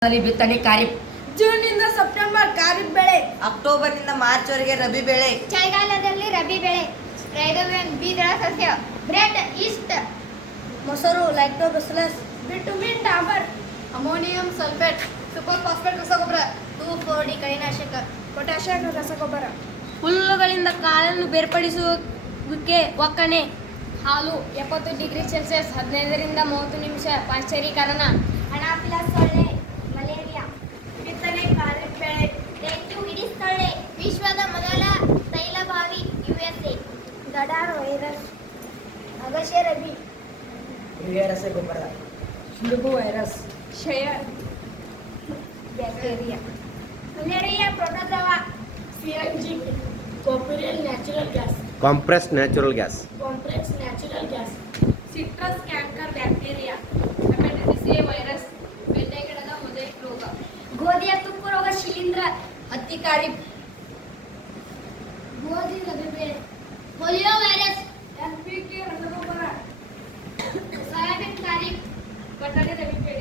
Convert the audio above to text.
ಬಿತ್ತನೆ ಖಾರಿಫ್. ಜೂನ್ ನಿಂದ ಸೆಪ್ಟೆಂಬರ್ ಖಾರಿಫ್ ಬೆಳೆ. ಅಕ್ಟೋಬರ್ ನಿಂದ ಮಾರ್ಚ್ ವರೆಗೆ ರಬಿ ಬೆಳೆ. ಚಳಿಗಾಲದಲ್ಲಿ ರಬಿ ಬೆಳೆ. ರೈಬೋಬಿಯಂ ದ್ವಿದಳ ಸಸ್ಯ. Bread yeast. ಮೊಸರು ಲ್ಯಾಕ್ಟೋಬಾಸಿಲಸ್. ಬಿಟುಮಿನ್ ಡಾಬರ್. Ammonium sulphate. ಸೂಪರ್ ಫಾಸ್ಫೇಟ್ ರಸಗೊಬ್ಬರ. 2,4-D ಕಳೆನಾಶಕ. ಪೊಟ್ಯಾಷಿಯಂ ರಸಗೊಬ್ಬರ. ಹುಲ್ಲುಗಳಿಂದ ಕಾಳನ್ನು ಬೇರ್ಪಡಿಸುವಿಕೆ ಒಕ್ಕಣೆ. ಹಾಲು 70 ಡಿಗ್ರಿ ಸೆಲ್ಸಿಯಸ್ 15 ರಿಂದ 30 ನಿಮಿಷ ಪಾಶ್ಚರೀಕರಣ. ಅನಾಫಿಲಸ್ ಸೊಳ್ಳೆ. ಮಲೇರಿಯಾ. ಬಿತ್ತನೆ ಖಾರಿಫ್ ಬೆಳೆ. ರೇಕ್ಯುವಿಡಿಸ್ ಸೊಳ್ಳೆ. ವಿಶ್ವದ ಮೊದಲ ತೈಲಬಾವಿ USA. ಗಡಾರ್ ವೈರಸ್. ಅಗಸೆ ರಬಿ. ರಸಗೊಬ್ಬರ. ಸುಡುಬು ವೈರಸ್. ಕ್ಷಯ bacteria. Malaria protozoa. CNG compressed natural gas. compressed natural gas. Compressed natural gas. Citrus canker bacteria. Hepatitis A virus. ಬೆಣ್ಣೆಗಿಡದ ಮೊಸೈಕ್ ರೋಗ. ಗೋಧಿಯ ತುಕ್ಕು ರೋಗ ಶಿಲೀಂಧ್ರ. ಹತ್ತಿ ಖಾರಿಫ್. ಗೋಧಿ ರಬಿ ಬೆಳೆ. Polio virus. NPK ರಸಗೊಬ್ಬರ. ಸೋಯಾಬೀನ್ ಖಾರಿಫ್. ಬಟಾಣಿ ರಬಿ ಬೆಳೆ.